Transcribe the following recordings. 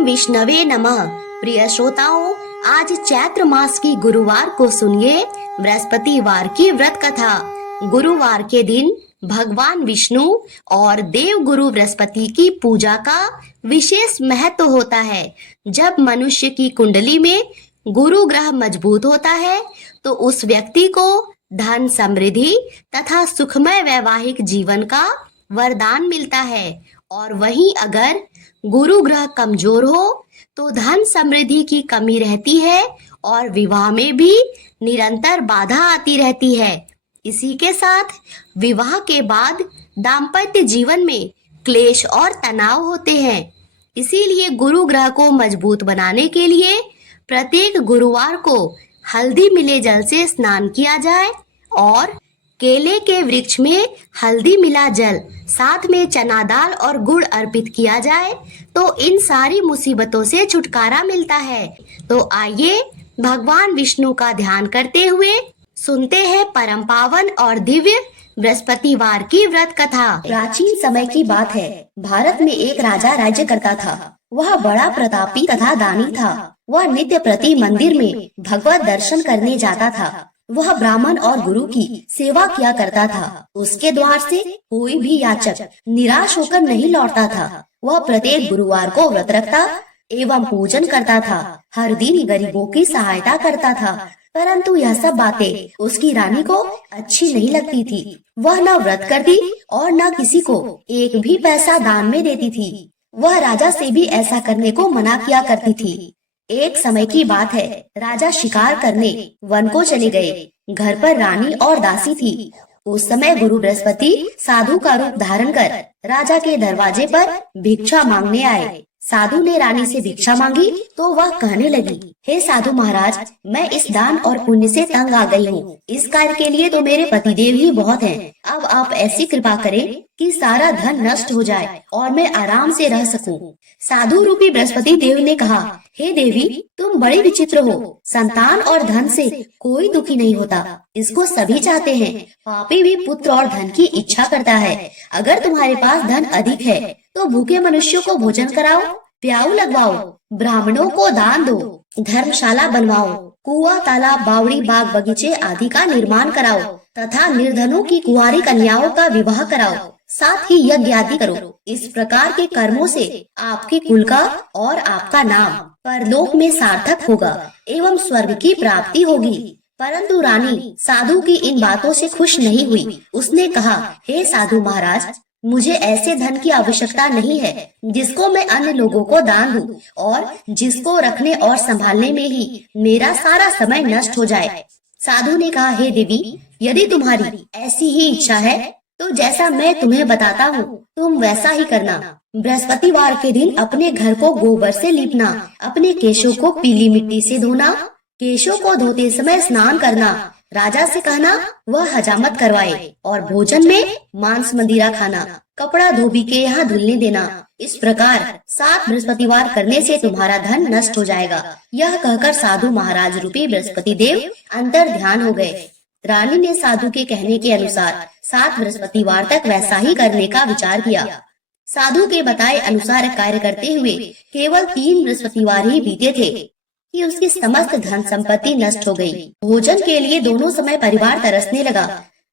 ओम विष्णवे नमः। प्रिय श्रोताओं, आज चैत्र मास की गुरुवार को सुनिए बृहस्पतिवार की व्रत कथा। गुरुवार के दिन भगवान विष्णु और देव गुरु बृहस्पति की पूजा का विशेष महत्व होता है। जब मनुष्य की कुंडली में गुरु ग्रह मजबूत होता है तो उस व्यक्ति को धन, समृद्धि तथा सुखमय वैवाहिक जीवन का वरदान मिलता है। और वहीं अगर गुरु ग्रह कमजोर हो तो धन समृद्धि की कमी रहती है और विवाह में भी निरंतर बाधा आती रहती है। इसी के साथ विवाह के बाद दाम्पत्य जीवन में क्लेश और तनाव होते हैं। इसीलिए गुरु ग्रह को मजबूत बनाने के लिए प्रत्येक गुरुवार को हल्दी मिले जल से स्नान किया जाए और केले के वृक्ष में हल्दी मिला जल, साथ में चना दाल और गुड़ अर्पित किया जाए तो इन सारी मुसीबतों से छुटकारा मिलता है। तो आइए भगवान विष्णु का ध्यान करते हुए सुनते हैं परम पावन और दिव्य बृहस्पतिवार की व्रत कथा। प्राचीन समय की बात है। भारत में एक राजा राज्य करता था। वह बड़ा प्रतापी तथा दानी था। वह नित्य प्रति मंदिर में भगवत दर्शन करने जाता था। वह ब्राह्मण और गुरु की सेवा किया करता था। उसके द्वार से कोई भी याचक निराश होकर नहीं लौटता था। वह प्रत्येक गुरुवार को व्रत रखता एवं पूजन करता था। हर दिन गरीबों की सहायता करता था। परंतु यह सब बातें उसकी रानी को अच्छी नहीं लगती थी। वह न व्रत करती और न किसी को एक भी पैसा दान में देती थी। वह राजा से भी ऐसा करने को मना किया करती थी। एक समय की बात है। राजा शिकार करने वन को चले गए। घर पर रानी और दासी थी। उस समय गुरु बृहस्पति साधु का रूप धारण कर राजा के दरवाजे पर भिक्षा मांगने आए। साधु ने रानी से भिक्षा मांगी तो वह कहने लगी, हे साधु महाराज, मैं इस दान और पुण्य से तंग आ गई हूँ। इस कार्य के लिए तो मेरे पतिदेव ही बहुत हैं। अब आप ऐसी कृपा करें कि सारा धन नष्ट हो जाए और मैं आराम से रह सकूं। साधु रूपी बृहस्पति देव ने कहा, हे देवी, तुम बड़ी विचित्र हो। संतान और धन से कोई दुखी नहीं होता, इसको सभी चाहते हैं। पापी भी पुत्र और धन की इच्छा करता है। अगर तुम्हारे पास धन अधिक है तो भूखे मनुष्यों को भोजन कराओ, प्याऊ लगवाओ, ब्राह्मणों को दान दो, धर्मशाला बनवाओ, कुआं, तालाब, बावड़ी, बाग, बगीचे आदि का निर्माण कराओ तथा निर्धनों की कुंवारी कन्याओं का विवाह कराओ, साथ ही यज्ञ आदि करो। इस प्रकार के कर्मों से आपके कुल का और आपका नाम परलोक में सार्थक होगा एवं स्वर्ग की प्राप्ति होगी। परंतु रानी साधु की इन बातों से खुश नहीं हुई। उसने कहा, हे साधु महाराज, मुझे ऐसे धन की आवश्यकता नहीं है जिसको मैं अन्य लोगों को दान दूं और जिसको रखने और संभालने में ही मेरा सारा समय नष्ट हो जाए। साधु ने कहा, हे देवी, यदि तुम्हारी ऐसी ही इच्छा है तो जैसा मैं तुम्हें बताता हूँ तुम वैसा ही करना। बृहस्पतिवार के दिन अपने घर को गोबर से लीपना, अपने केशों को पीली मिट्टी से धोना, केशों को धोते समय स्नान करना, राजा से कहना वह हजामत करवाए और भोजन में मांस मदिरा खाना, कपड़ा धोबी के यहाँ धुलने देना। इस प्रकार 7 बृहस्पतिवार करने से तुम्हारा धन नष्ट हो जाएगा। यह कहकर साधु महाराज रूपी बृहस्पति देव अंतर ध्यान हो गए। रानी ने साधु के कहने के अनुसार 7 बृहस्पतिवार तक वैसा ही करने का विचार किया। साधु के बताए अनुसार कार्य करते हुए केवल 3 बृहस्पतिवार ही बीते थे कि उसकी समस्त धन संपत्ति नष्ट हो गई। भोजन के लिए दोनों समय परिवार तरसने लगा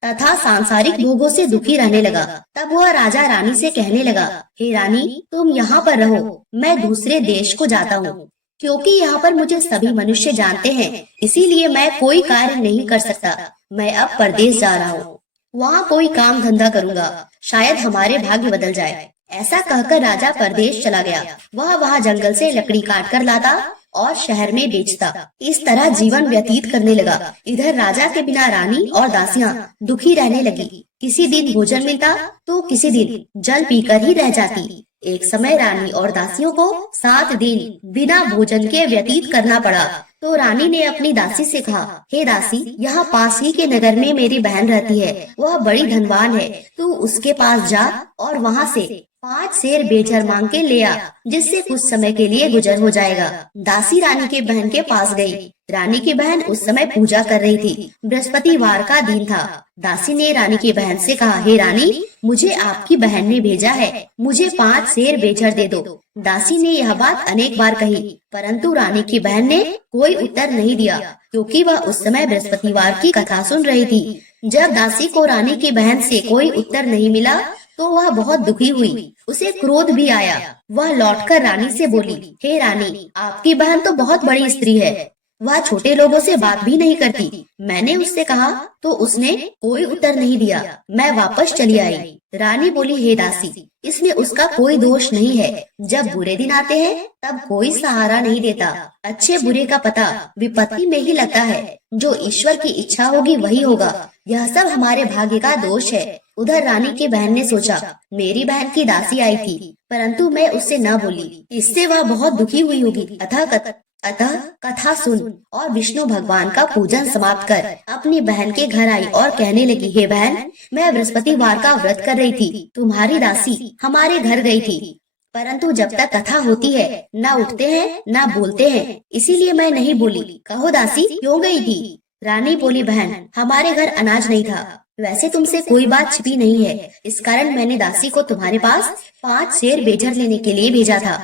तथा सांसारिक भोगों से दुखी रहने लगा। तब वह राजा रानी से कहने लगा, हे रानी, तुम यहाँ पर रहो, मैं दूसरे देश को जाता हूँ। क्योंकि यहाँ पर मुझे सभी मनुष्य जानते हैं, इसीलिए मैं कोई कार्य नहीं कर सकता। मैं अब परदेश जा रहा हूँ, वहाँ कोई काम धंधा करूँगा, शायद हमारे भाग्य बदल जाए। ऐसा कहकर राजा परदेश चला गया। वह वहाँ जंगल से लकड़ी काट कर लाता और शहर में बेचता। इस तरह जीवन व्यतीत करने लगा। इधर राजा के बिना रानी और दासियां दुखी रहने लगी। किसी दिन भोजन मिलता तो किसी दिन जल पीकर ही रह जाती। एक समय रानी और दासियों को 7 दिन बिना भोजन के व्यतीत करना पड़ा। तो रानी ने अपनी दासी से कहा, हे दासी, यहाँ पास ही के नगर में मेरी बहन रहती है। वह बड़ी धनवान है, तू उसके पास जा और वहाँ से 5 सेर बेजर मांग के ले आ, जिससे कुछ समय के लिए गुजर हो जाएगा। दासी रानी के बहन के पास गई। रानी की बहन उस समय पूजा कर रही थी। बृहस्पतिवार का दिन था। दासी ने रानी की बहन से कहा, हे रानी, मुझे आपकी बहन ने भेजा है, मुझे 5 सेर बेजर दे दो। दासी ने यह बात अनेक बार कही, परंतु रानी की बहन ने कोई उत्तर नहीं दिया, क्योंकि वह उस समय बृहस्पतिवार की कथा सुन रही थी। जब दासी को रानी की बहन से कोई उत्तर नहीं मिला तो वह बहुत दुखी हुई। उसे क्रोध भी आया। वह लौटकर रानी से बोली, हे रानी, आपकी बहन तो बहुत बड़ी स्त्री है, वह छोटे लोगों से बात भी नहीं करती। मैंने उससे कहा तो उसने कोई उत्तर नहीं दिया। मैं वापस चली आई। रानी बोली, हे दासी, इसमें उसका कोई दोष नहीं है। जब बुरे दिन आते हैं तब कोई सहारा नहीं देता। अच्छे बुरे का पता विपत्ति में ही लगता है। जो ईश्वर की इच्छा होगी वही होगा। यह सब हमारे भाग्य का दोष है। उधर रानी की बहन ने सोचा, मेरी बहन की दासी आई थी, परंतु मैं उससे न बोली, इससे वह बहुत दुखी हुई होगी। अतः कथा सुन और विष्णु भगवान का पूजन समाप्त कर अपनी बहन के घर आई और कहने लगी, हे बहन, मैं बृहस्पतिवार का व्रत कर रही थी। तुम्हारी दासी हमारे घर गई थी, परंतु जब तक कथा होती है न उठते हैं न बोलते हैं, इसीलिए मैं नहीं बोली। कहो दासी, क्यों गई थी? रानी बोली, बहन, हमारे घर अनाज नहीं था। वैसे तुमसे कोई बात छिपी नहीं है, इस कारण मैंने दासी को तुम्हारे पास 5 सेर बेजर लेने के लिए भेजा था।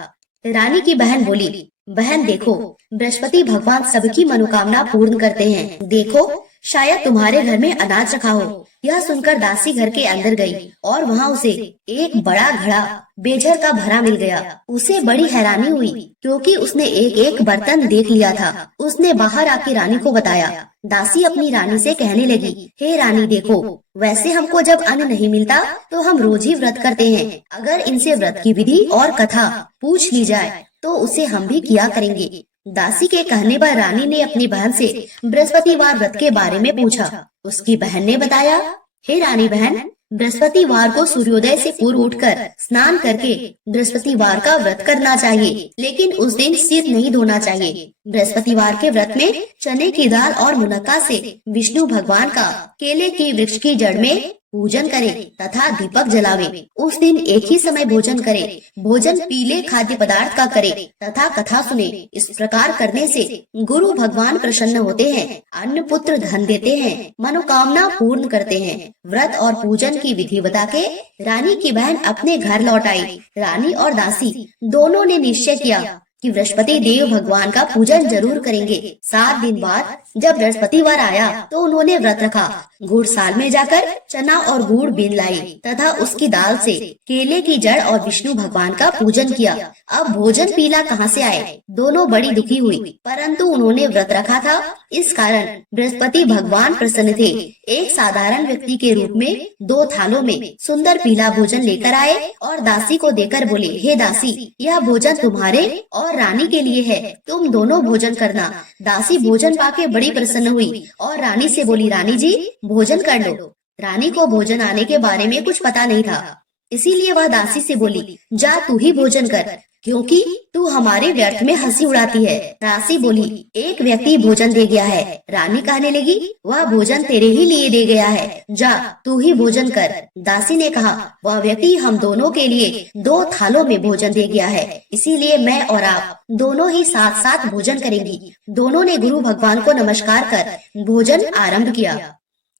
रानी की बहन बोली, बहन देखो, बृहस्पति भगवान सबकी मनोकामना पूर्ण करते हैं। देखो, शायद तुम्हारे घर में अनाज रखा हो। यह सुनकर दासी घर के अंदर गई और वहाँ उसे एक बड़ा घड़ा बेजर का भरा मिल गया। उसे बड़ी हैरानी हुई, क्योंकि उसने एक एक बर्तन देख लिया था। उसने बाहर आके रानी को बताया। दासी अपनी रानी से कहने लगी, हे रानी देखो, वैसे हमको जब अन्न नहीं मिलता तो हम रोज ही व्रत करते हैं। अगर इनसे व्रत की विधि और कथा पूछ ली जाए तो उसे हम भी किया करेंगे। दासी के कहने पर रानी ने अपनी बहन से बृहस्पतिवार व्रत के बारे में पूछा। उसकी बहन ने बताया, हे रानी बहन, बृहस्पतिवार को सूर्योदय से पूर्व उठकर स्नान करके बृहस्पतिवार का व्रत करना चाहिए, लेकिन उस दिन सिर नहीं धोना चाहिए। बृहस्पतिवार के व्रत में चने की दाल और मुनक्का से विष्णु भगवान का केले की वृक्ष की जड़ में पूजन करे तथा दीपक जलावे। उस दिन एक ही समय भोजन करे। भोजन पीले खाद्य पदार्थ का करे तथा कथा सुने। इस प्रकार करने से गुरु भगवान प्रसन्न होते हैं, अन्न पुत्र धन देते हैं, मनोकामना पूर्ण करते हैं। व्रत और पूजन की विधि बता के रानी की बहन अपने घर लौट आई। रानी और दासी दोनों ने निश्चय किया कि बृहस्पति देव भगवान का पूजन जरूर करेंगे। 7 दिन बाद जब बृहस्पतिवार आया तो उन्होंने व्रत रखा। गुड़साल में जाकर चना और गुड़ बीन लाई तथा उसकी दाल से केले की जड़ और विष्णु भगवान का पूजन किया। अब भोजन पीला कहाँ से आए? दोनों बड़ी दुखी हुई, परंतु उन्होंने व्रत रखा था, इस कारण बृहस्पति भगवान प्रसन्न थे। एक साधारण व्यक्ति के रूप में 2 थालों में सुंदर पीला भोजन लेकर आए और दासी को देकर बोले, हे दासी, यह भोजन तुम्हारे और रानी के लिए है, तुम दोनों भोजन करना। दासी भोजन पाके बड़ी प्रसन्न हुई और रानी से बोली, रानी जी, भोजन कर लो। रानी को भोजन आने के बारे में कुछ पता नहीं था, इसीलिए वह दासी से बोली, जा तू ही भोजन कर, क्योंकि तू हमारे व्यर्थ में हंसी उड़ाती है। दासी बोली, एक व्यक्ति भोजन दे गया है। रानी कहने लगी, वह भोजन तेरे ही लिए दे गया है, जा तू ही भोजन कर। दासी ने कहा, वह व्यक्ति हम दोनों के लिए 2 थालों में भोजन दे गया है, इसीलिए मैं और आप दोनों ही साथ साथ भोजन करेंगी। दोनों ने गुरु भगवान को नमस्कार कर भोजन आरंभ किया।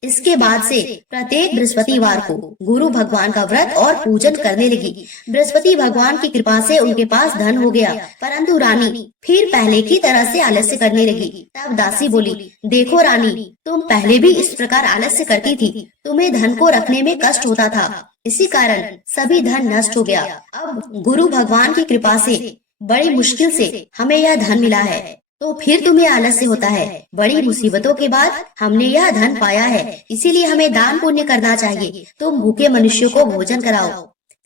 इसके बाद से प्रत्येक बृहस्पतिवार को गुरु भगवान का व्रत और पूजन करने लगी। बृहस्पति भगवान की कृपा से उनके पास धन हो गया, परंतु रानी फिर पहले की तरह से आलस्य करने लगी। तब दासी बोली, देखो रानी, तुम पहले भी इस प्रकार आलस्य करती थी, तुम्हें धन को रखने में कष्ट होता था, इसी कारण सभी धन नष्ट हो गया। अब गुरु भगवान की कृपा से बड़ी मुश्किल से हमें यह धन मिला है, तो फिर तुम्हें आलस्य होता है। बड़ी मुसीबतों के बाद हमने यह धन पाया है, इसीलिए हमें दान पुण्य करना चाहिए। तुम भूखे मनुष्यों को भोजन कराओ,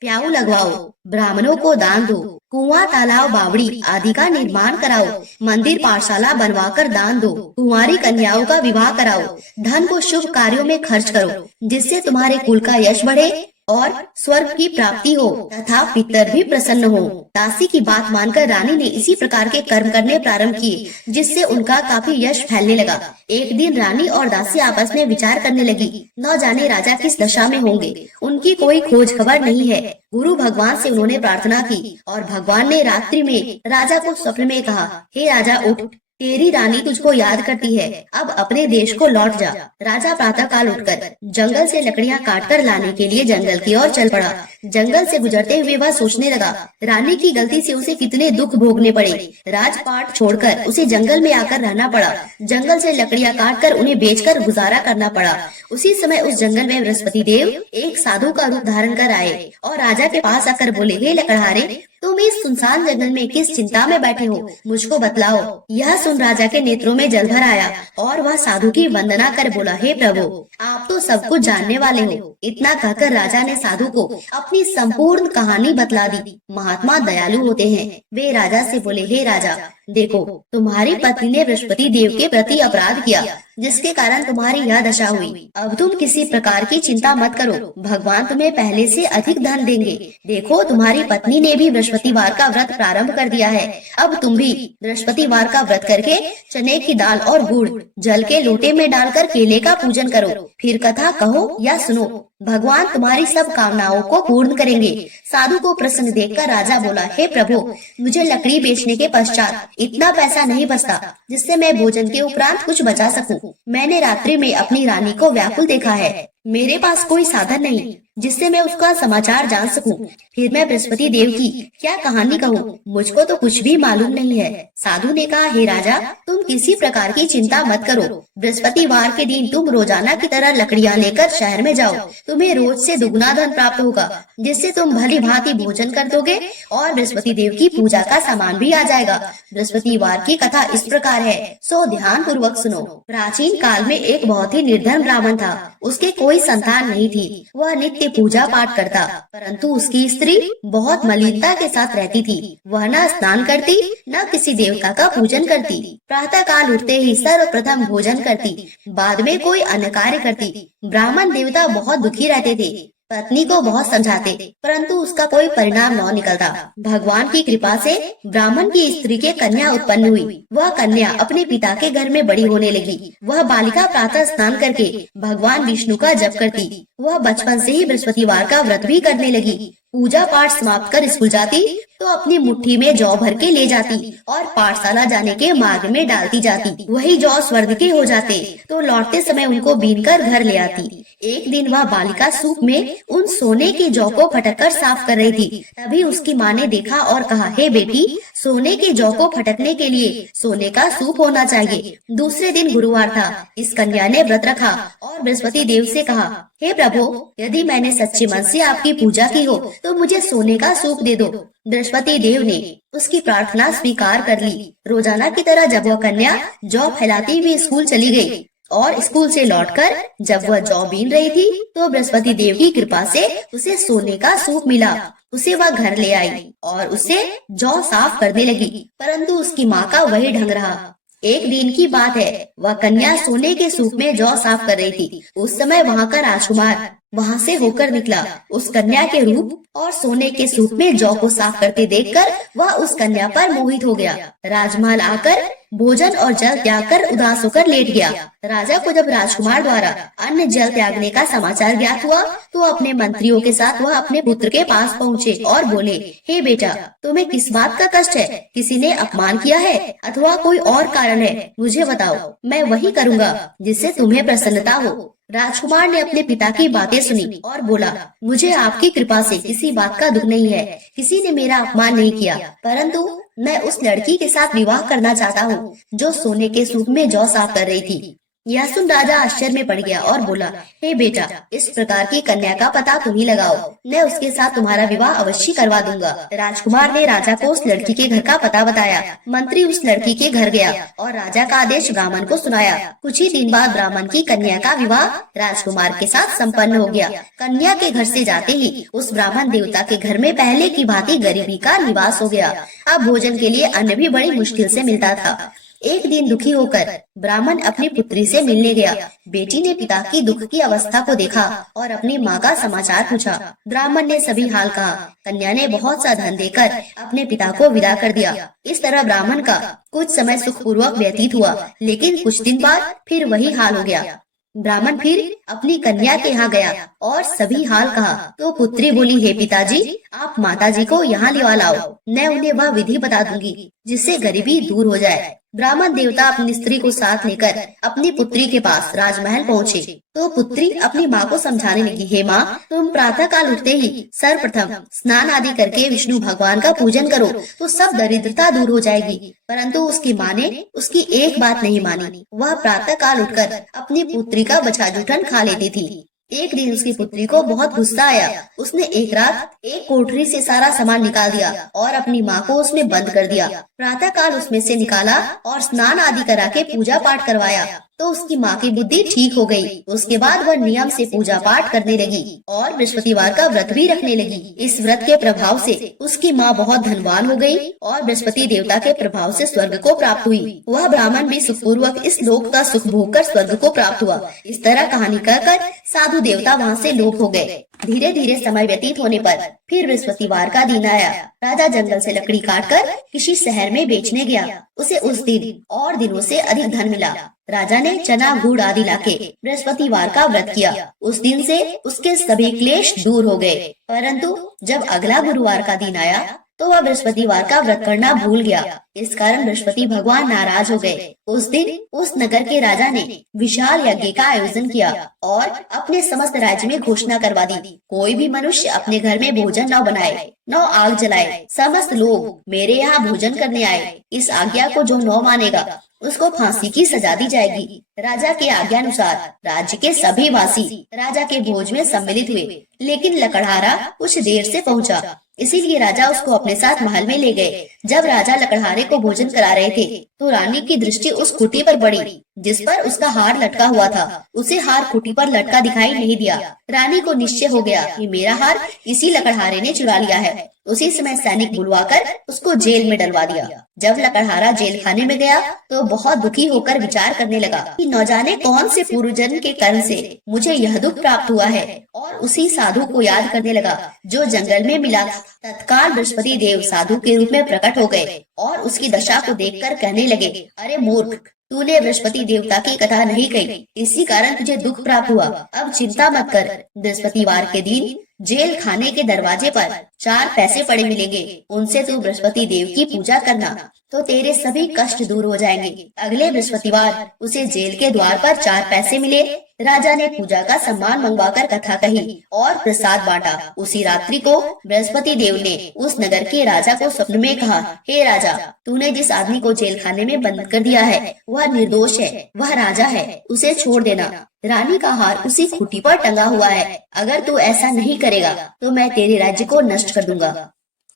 प्याऊ लगवाओ, ब्राह्मणों को दान दो, कुआं तालाब बावड़ी आदि का निर्माण कराओ, मंदिर पाठशाला बनवाकर दान दो, कुंवारी कन्याओं का विवाह कराओ, धन को शुभ कार्यों में खर्च करो, जिससे तुम्हारे कुल का यश बढ़े और स्वर्ग की प्राप्ति हो तथा पितर भी प्रसन्न हो। दासी की बात मानकर रानी ने इसी प्रकार के कर्म करने प्रारंभ किए, जिससे उनका काफी यश फैलने लगा। एक दिन रानी और दासी आपस में विचार करने लगी, न जाने राजा किस दशा में होंगे, उनकी कोई खोज खबर नहीं है। गुरु भगवान से उन्होंने प्रार्थना की और भगवान ने रात्रि में राजा को स्वप्न में कहा, हे राजा उठ, तेरी रानी तुझको याद करती है, अब अपने देश को लौट जा। राजा प्रातः काल उठकर जंगल से लकड़ियां काटकर लाने के लिए जंगल की ओर चल पड़ा। जंगल से गुजरते हुए वह सोचने लगा, रानी की गलती से उसे कितने दुख भोगने पड़े। राजपाट छोड़कर उसे जंगल में आकर रहना पड़ा। जंगल से लकड़ियां काटकर उन्हें बेचकर गुजारा करना पड़ा। उसी समय उस जंगल में बृहस्पति देव एक साधु का रूप धारण कर आए और राजा के पास आकर बोले, हे लकड़हारे, तुम इस सुनसान जंगल में किस चिंता में बैठे हो, मुझको बतलाओ। यह सुन राजा के नेत्रों में जल भर आया और वह साधु की वंदना कर बोला, हे प्रभु, आप तो सब कुछ जानने वाले हो। इतना कहकर राजा ने साधु को अपनी संपूर्ण कहानी बतला दी। महात्मा दयालु होते हैं। वे राजा से बोले, हे राजा, देखो, तुम्हारी पत्नी ने बृहस्पति देव के प्रति अपराध किया, जिसके कारण तुम्हारी यह दशा हुई। अब तुम किसी प्रकार की चिंता मत करो, भगवान तुम्हें पहले से अधिक धन देंगे। देखो, तुम्हारी पत्नी ने भी बृहस्पतिवार का व्रत प्रारंभ कर दिया है। अब तुम भी बृहस्पतिवार का व्रत करके चने की दाल और गुड़ जल के लोटे में डालकर केले का पूजन करो, फिर कथा कहो या सुनो। भगवान तुम्हारी सब कामनाओं को पूर्ण करेंगे। साधु को प्रसन्न देखकर राजा बोला, हे प्रभु, मुझे लकड़ी बेचने के पश्चात इतना पैसा नहीं बचता जिससे मैं भोजन के उपरांत कुछ बचा सकूं। मैंने रात्रि में अपनी रानी को व्याकुल देखा है। मेरे पास कोई साधन नहीं जिससे मैं उसका समाचार जान सकूं। फिर मैं बृहस्पति देव की क्या कहानी कहूँ, मुझको तो कुछ भी मालूम नहीं है। साधु ने कहा, हे राजा, तुम किसी प्रकार की चिंता मत करो। बृहस्पतिवार के दिन तुम रोजाना की तरह लकड़ियाँ लेकर शहर में जाओ। तुम्हें रोज से दुगना धन प्राप्त होगा, जिससे तुम भली भांति भोजन कर दोगे और बृहस्पति देव की पूजा का सामान भी आ जाएगा। बृहस्पतिवार की कथा इस प्रकार है, सो ध्यान पूर्वक सुनो। प्राचीन काल में एक बहुत ही निर्धन ब्राह्मण था। उसके कोई संतान नहीं थी। वह नित्य पूजा पाठ करता, परंतु उसकी स्त्री बहुत मलिनता के साथ रहती थी। वह न स्नान करती, न किसी देवता का पूजन करती। प्रातः काल उठते ही सर्वप्रथम भोजन करती, बाद में कोई अन्य कार्य करती। ब्राह्मण देवता बहुत दुखी रहते थे। पत्नी को बहुत समझाते, परंतु उसका कोई परिणाम न निकलता। भगवान की कृपा से ब्राह्मण की स्त्री के कन्या उत्पन्न हुई। वह कन्या अपने पिता के घर में बड़ी होने लगी। वह बालिका प्रातः स्नान करके भगवान विष्णु का जप करती। वह बचपन से ही बृहस्पतिवार का व्रत भी करने लगी। पूजा पाठ समाप्त कर स्कूल जाती तो अपनी मुट्ठी में जौ भर के ले जाती और पाठशाला जाने के मार्ग में डालती जाती। वही जौ स्वर्ग के हो जाते तो लौटते समय उनको बीनकर घर ले आती। एक दिन वह बालिका सूप में उन सोने के जौ को फटक कर साफ कर रही थी। तभी उसकी माँ ने देखा और कहा, हे बेटी, सोने के जौ को फटकने के लिए सोने का सूप होना चाहिए। दूसरे दिन गुरुवार था। इस कन्या ने व्रत रखा और बृहस्पति देव से कहा, हे प्रभु, यदि मैंने सच्चे मन से आपकी पूजा की हो तो मुझे सोने का सूप दे दो। बृहस्पति देव ने उसकी प्रार्थना स्वीकार कर ली। रोजाना की तरह जब वह कन्या जौ फैलाती हुई स्कूल चली गई और स्कूल से लौटकर जब वह जौ बीन रही थी तो बृहस्पति देव की कृपा से उसे सोने का सूप मिला। उसे वह घर ले आई और उसे जौ साफ करने लगी, परंतु उसकी माँ का वही ढंग रहा। एक दिन की बात है, वह कन्या सोने के सूप में जौ साफ कर रही थी। उस समय वहाँ का राजकुमार वहाँ से होकर निकला। उस कन्या के रूप और सोने के सूप में जौ को साफ करते देखकर वह उस कन्या पर मोहित हो गया। राजमहल आकर भोजन और जल त्याग कर उदास होकर लेट गया। राजा को जब राजकुमार द्वारा अन्न जल त्यागने का समाचार ज्ञात हुआ तो अपने मंत्रियों के साथ वह अपने पुत्र के पास पहुँचे और बोले, हे बेटा, तुम्हें किस बात का कष्ट है? किसी ने अपमान किया है अथवा कोई और कारण है? मुझे बताओ, मैं वही करूँगा जिससे तुम्हें प्रसन्नता हो। राजकुमार ने अपने पिता की बातें सुनी और बोला, मुझे आपकी कृपा से किसी बात का दुख नहीं है। किसी ने मेरा अपमान नहीं किया, परंतु मैं उस लड़की के साथ विवाह करना चाहता हूँ जो सोने के सूप में जौ साफ कर रही थी। यह सुन राजा आश्चर्य में पड़ गया और बोला, हे बेटा, इस प्रकार की कन्या का पता तुम ही लगाओ, मैं उसके साथ तुम्हारा विवाह अवश्य करवा दूंगा। राजकुमार ने राजा को उस लड़की के घर का पता बताया। मंत्री उस लड़की के घर गया और राजा का आदेश ब्राह्मण को सुनाया। कुछ ही दिन बाद ब्राह्मण की कन्या का विवाह राजकुमार के साथ संपन्न हो गया। कन्या के घर से जाते ही उस ब्राह्मण देवता के घर में पहले की भांति गरीबी का निवास हो गया। अब भोजन के लिए अन्न भी बड़ी मुश्किल से मिलता था। एक दिन दुखी होकर ब्राह्मण अपनी पुत्री से मिलने गया। बेटी ने पिता की दुख की अवस्था को देखा और अपनी माँ का समाचार पूछा। ब्राह्मण ने सभी हाल कहा। कन्या ने बहुत सा धन देकर अपने पिता को विदा कर दिया। इस तरह ब्राह्मण का कुछ समय सुखपूर्वक व्यतीत हुआ, लेकिन कुछ दिन बाद फिर वही हाल हो गया। ब्राह्मण फिर अपनी कन्या के यहाँ गया और सभी हाल कहा तो पुत्री बोली, हे पिताजी, आप माताजी को यहाँ लिवा लाओ, मैं उन्हें वह विधि बता दूंगी जिससे गरीबी दूर हो जाए। ब्राह्मण देवता अपनी स्त्री को साथ लेकर अपनी पुत्री के पास राजमहल पहुँचे तो पुत्री अपनी माँ को समझाने लगी, हे माँ, तुम प्रातः काल उठते ही सर्वप्रथम स्नान आदि करके विष्णु भगवान का पूजन करो तो सब दरिद्रता दूर हो जाएगी। परंतु उसकी माँ ने उसकी एक बात नहीं मानी। वह प्रातः काल उठकर अपनी पुत्री का बछा जूठन खा लेती थी। एक दिन उसकी पुत्री को बहुत गुस्सा आया। उसने एक रात एक कोठरी से सारा सामान निकाल दिया और अपनी माँ को उसमें बंद कर दिया। प्रातः काल उसमें से निकाला और स्नान आदि करा के पूजा पाठ करवाया तो उसकी माँ की बुद्धि ठीक हो गई। उसके बाद वह नियम से पूजा पाठ करने लगी और बृहस्पतिवार का व्रत भी रखने लगी। इस व्रत के प्रभाव से उसकी माँ बहुत धनवान हो गई और बृहस्पति देवता के प्रभाव से स्वर्ग को प्राप्त हुई। वह ब्राह्मण भी सुखपूर्वक इस लोक का सुख भोग कर स्वर्ग को प्राप्त हुआ। इस तरह कहानी कहकर साधु देवता वहाँ से लोप हो गए। धीरे धीरे समय व्यतीत होने पर फिर बृहस्पतिवार का दिन आया। राजा जंगल से लकड़ी काटकर किसी शहर में बेचने गया। उसे उस दिन और दिनों से अधिक धन मिला। राजा ने चना गुड़ आदि लाके बृहस्पतिवार का व्रत किया। उस दिन से उसके सभी क्लेश दूर हो गए। परंतु जब अगला गुरुवार का दिन आया तो वह बृहस्पतिवार का व्रत करना भूल गया। इस कारण बृहस्पति भगवान नाराज हो गए। उस दिन उस नगर के राजा ने विशाल यज्ञ का आयोजन किया और अपने समस्त राज्य में घोषणा करवा दी, कोई भी मनुष्य अपने घर में भोजन न बनाए, न आग जलाए। समस्त लोग मेरे यहाँ भोजन करने आए। इस आज्ञा को जो न मानेगा उसको फांसी की सजा दी जाएगी। राजा के आज्ञा अनुसार राज्य के सभी वासी राजा के भोज में सम्मिलित हुए, लेकिन लकड़हारा कुछ देर से पहुंचा, इसीलिए राजा उसको अपने साथ महल में ले गए। जब राजा लकड़हारे को भोजन करा रहे थे तो रानी की दृष्टि उस खूंटी पर पड़ी जिस पर उसका हार लटका हुआ था। उसे हार खूंटी पर लटका दिखाई नहीं दिया। रानी को निश्चय हो गया कि मेरा हार इसी लकड़हारे ने चुरा लिया है। उसी समय सैनिक बुलवाकर उसको जेल में डलवा दिया। जब लकड़हारा जेल खाने में गया तो बहुत दुखी होकर विचार करने लगा कि न जाने कौन से पूर्व जन्म के कर्म से मुझे यह दुख प्राप्त हुआ है, और उसी साधु को याद करने लगा जो जंगल में मिला था। तत्काल बृहस्पति देव साधु के रूप में प्रकट हो गए और उसकी दशा को देखकर कहने लगे, अरे मूर्ख, तूने बृहस्पति देवता की कथा नहीं कही, इसी कारण तुझे दुख प्राप्त हुआ। अब चिंता मत कर, बृहस्पतिवार के दिन जेल खाने के दरवाजे पर 4 पैसे पड़े मिलेंगे, उनसे तू बृहस्पति देव की पूजा करना तो तेरे सभी कष्ट दूर हो जाएंगे। अगले बृहस्पतिवार उसे जेल के द्वार पर 4 पैसे मिले। राजा ने पूजा का सम्मान मंगवाकर कथा कही और प्रसाद बांटा। उसी रात्रि को बृहस्पति देव ने उस नगर के राजा को स्वप्न में कहा, हे राजा, तूने जिस आदमी को जेल खाने में बंद कर दिया है वह निर्दोष है, वह राजा है, उसे छोड़ देना। रानी का हार उसी खूंटी पर टंगा हुआ है। अगर तू ऐसा नहीं करेगा तो मैं तेरे राज्य को नष्ट कर दूंगा।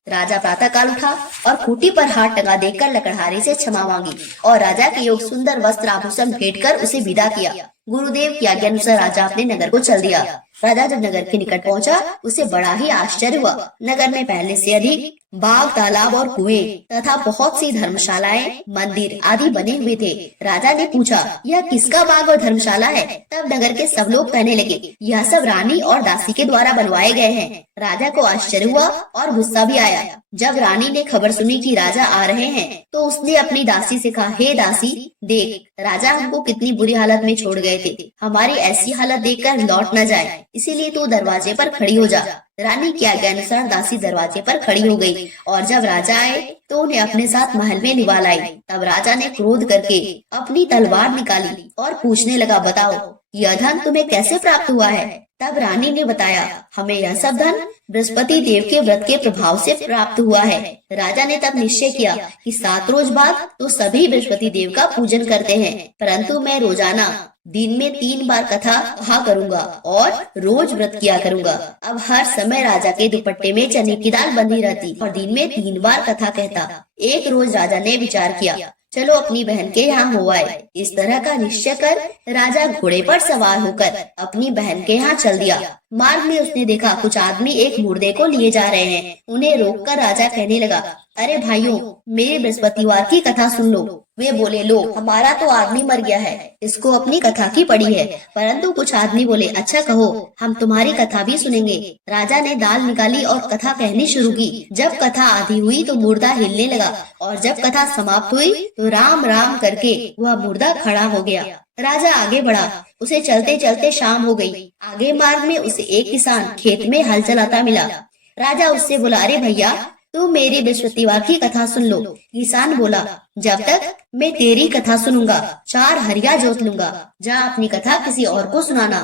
राजा प्रातः काल उठा और खूंटी पर हार टंगा देखकर लकड़हारे से क्षमा मांगी और राजा के योग सुंदर वस्त्र आभूषण भेंट कर उसे विदा किया। गुरुदेव की आज्ञा अनुसार राजा अपने नगर को चल दिया। राजा जब नगर के निकट पहुंचा उसे बड़ा ही आश्चर्य हुआ। नगर में पहले से अधिक बाग, तालाब और कुएं तथा बहुत सी धर्मशालाएं, मंदिर आदि बने हुए थे। राजा ने पूछा, यह किसका बाग और धर्मशाला है? तब नगर के सब लोग कहने लगे, यह सब रानी और दासी के द्वारा बनवाए गए हैं। राजा को आश्चर्य हुआ और गुस्सा भी आया। जब रानी ने खबर सुनी कि राजा आ रहे हैं तो उसने अपनी दासी से कहा, हे दासी, देख, राजा हमको कितनी बुरी हालत में छोड़ गए थे, हमारी ऐसी हालत देखकर लौट न जाए, इसीलिए तू दरवाजे पर खड़ी हो जा। रानी की आज्ञा अनुसार दासी दरवाजे पर खड़ी हो गई और जब राजा आए तो उन्हें अपने साथ महल में लिवा लाई। तब राजा ने क्रोध करके अपनी तलवार निकाली और पूछने लगा, बताओ यह धन तुम्हें कैसे प्राप्त हुआ है? तब रानी ने बताया, हमें यह सब धन बृहस्पति देव के व्रत के प्रभाव से प्राप्त हुआ है। राजा ने तब निश्चय किया कि 7 रोज बाद तो सभी बृहस्पति देव का पूजन करते हैं, परंतु मैं रोजाना दिन में 3 बार कथा कहा करूंगा और रोज व्रत किया करूंगा। अब हर समय राजा के दुपट्टे में चने की दाल बंधी रहती और दिन में 3 बार कथा कहता। एक रोज राजा ने विचार किया, चलो अपनी बहन के यहाँ हो आए। इस तरह का निश्चय कर राजा घोड़े पर सवार होकर अपनी बहन के यहाँ चल दिया। मार्ग में उसने देखा कुछ आदमी एक मुर्दे को लिए जा रहे हैं। उन्हें रोककर राजा कहने लगा, अरे भाइयों, मेरे बृहस्पतिवार की कथा सुन लो। वे बोले, लो हमारा तो आदमी मर गया है, इसको अपनी कथा की पड़ी है। परंतु कुछ आदमी बोले, अच्छा कहो, हम तुम्हारी कथा भी सुनेंगे। राजा ने दाल निकाली और कथा कहनी शुरू की। जब कथा आधी हुई तो मुर्दा हिलने लगा और जब कथा समाप्त हुई तो राम राम करके वह मुर्दा खड़ा हो गया। राजा आगे बढ़ा। उसे चलते चलते शाम हो गई। आगे मार्ग में उसे एक किसान खेत में हल चलाता मिला। राजा उससे बोला, अरे भैया, तू मेरी बृहस्पतिवार की कथा सुन लो। किसान बोला, जब तक मैं तेरी कथा सुनूंगा 4 हरिया जोत लूंगा। जा अपनी कथा किसी और को सुनाना।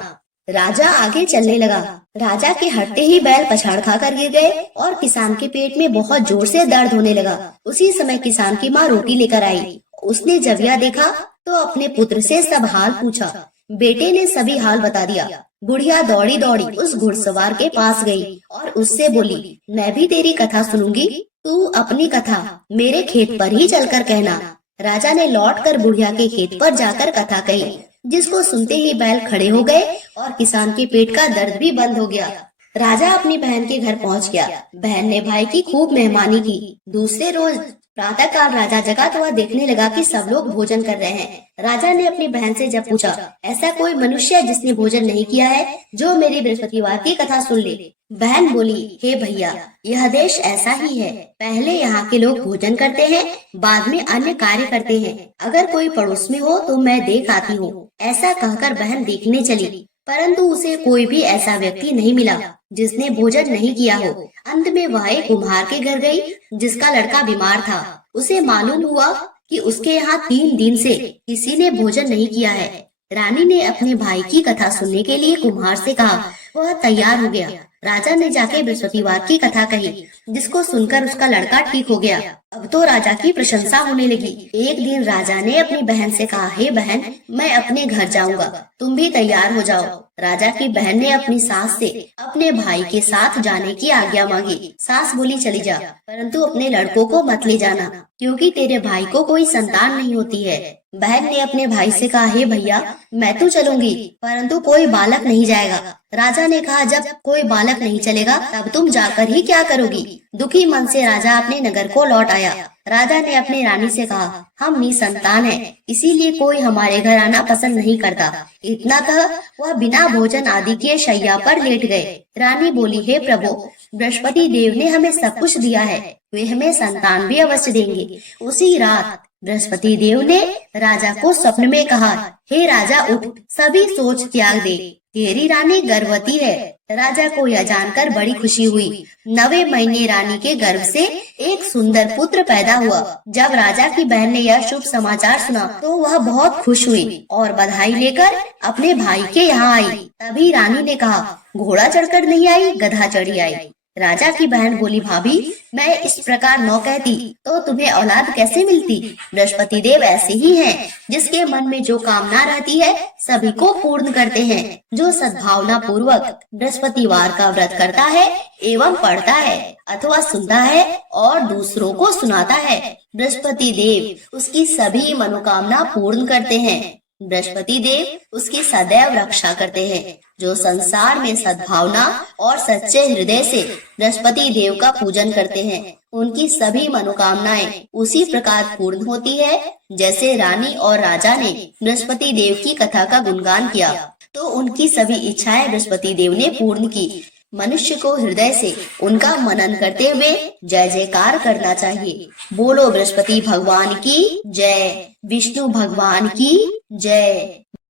राजा आगे चलने लगा। राजा के हटते ही बैल पछाड़ खाकर गिर गए और किसान के पेट में बहुत जोर से दर्द होने लगा। उसी समय किसान की माँ रोटी लेकर आई। उसने जब यह देखा तो अपने पुत्र से सब हाल पूछा। बेटे ने सभी हाल बता दिया। बुढ़िया दौड़ी दौड़ी उस घुड़सवार के पास गई और उससे बोली, मैं भी तेरी कथा सुनूंगी, तू अपनी कथा मेरे खेत पर ही चलकर कहना। राजा ने लौटकर बुढ़िया के खेत पर जाकर कथा कही, जिसको सुनते ही बैल खड़े हो गए और किसान के पेट का दर्द भी बंद हो गया। राजा अपनी बहन के घर पहुंच गया। बहन ने भाई की खूब मेहमानी की। दूसरे रोज प्रातः काल राजा जगा तो वह देखने लगा कि सब लोग भोजन कर रहे हैं। राजा ने अपनी बहन से जब पूछा, ऐसा कोई मनुष्य है जिसने भोजन नहीं किया है, जो मेरी बृहस्पतिवार की कथा सुन ले। बहन बोली, हे भैया, यह देश ऐसा ही है। पहले यहाँ के लोग भोजन करते हैं, बाद में अन्य कार्य करते हैं। अगर कोई पड़ोस में हो तो मैं देख आती हूँ। ऐसा कहकर बहन देखने चली, परंतु उसे कोई भी ऐसा व्यक्ति नहीं मिला जिसने भोजन नहीं किया हो। अंत में वह एक कुम्हार के घर गई, जिसका लड़का बीमार था। उसे मालूम हुआ कि उसके यहाँ 3 दिन से किसी ने भोजन नहीं किया है। रानी ने अपने भाई की कथा सुनने के लिए कुम्हार से कहा। वह तैयार हो गया। राजा ने जाके बृहस्पतिवार की कथा कही, जिसको सुनकर उसका लड़का ठीक हो गया। अब तो राजा की प्रशंसा होने लगी। एक दिन राजा ने अपनी बहन से कहा, हे बहन, मैं अपने घर जाऊंगा, तुम भी तैयार हो जाओ। राजा की बहन ने अपनी सास से अपने भाई के साथ जाने की आज्ञा मांगी। सास बोली, चली जा, परंतु अपने लड़कों को मत ले जाना, क्योंकि तेरे भाई को कोई संतान नहीं होती है। बहन ने अपने भाई से कहा, हे भैया, मैं तो चलूंगी, परंतु कोई बालक नहीं जाएगा। राजा ने कहा, जब कोई बालक नहीं चलेगा तब तुम जाकर ही क्या करोगी। दुखी मन से राजा अपने नगर को लौट आया। राजा ने अपनी रानी से कहा, हम निसंतान हैं, इसीलिए कोई हमारे घर आना पसंद नहीं करता। इतना कह वह बिना भोजन आदि के शैया पर लेट गए। रानी बोली, हे प्रभु, बृहस्पति देव ने हमें सब कुछ दिया है, वे हमें संतान भी अवश्य देंगे। उसी रात बृहस्पति देव ने राजा को स्वप्न में कहा, हे राजा, उठ, सभी सोच त्याग दे, तेरी रानी गर्भवती है। राजा को यह जानकर बड़ी खुशी हुई। 9वें महीने रानी के गर्भ से एक सुंदर पुत्र पैदा हुआ। जब राजा की बहन ने यह शुभ समाचार सुना तो वह बहुत खुश हुई और बधाई लेकर अपने भाई के यहाँ आई। तभी रानी ने कहा, घोड़ा चढ़कर नहीं आई, गधा चढ़ी आई। राजा की बहन बोली, भाभी, मैं इस प्रकार न कहती तो तुम्हें औलाद कैसे मिलती। बृहस्पति देव ऐसे ही हैं, जिसके मन में जो कामना रहती है सभी को पूर्ण करते हैं। जो सद्भावना पूर्वक बृहस्पतिवार का व्रत करता है एवं पढ़ता है अथवा सुनता है और दूसरों को सुनाता है, बृहस्पति देव उसकी सभी मनोकामना पूर्ण करते हैं। बृहस्पति देव उसकी सदैव रक्षा करते हैं। जो संसार में सद्भावना और सच्चे हृदय से बृहस्पति देव का पूजन करते हैं, उनकी सभी मनोकामनाएं उसी प्रकार पूर्ण होती है जैसे रानी और राजा ने बृहस्पति देव की कथा का गुणगान किया तो उनकी सभी इच्छाएं बृहस्पति देव ने पूर्ण की। मनुष्य को हृदय से उनका मनन करते हुए जय जयकार करना चाहिए। बोलो बृहस्पति भगवान की जय, विष्णु भगवान की जय।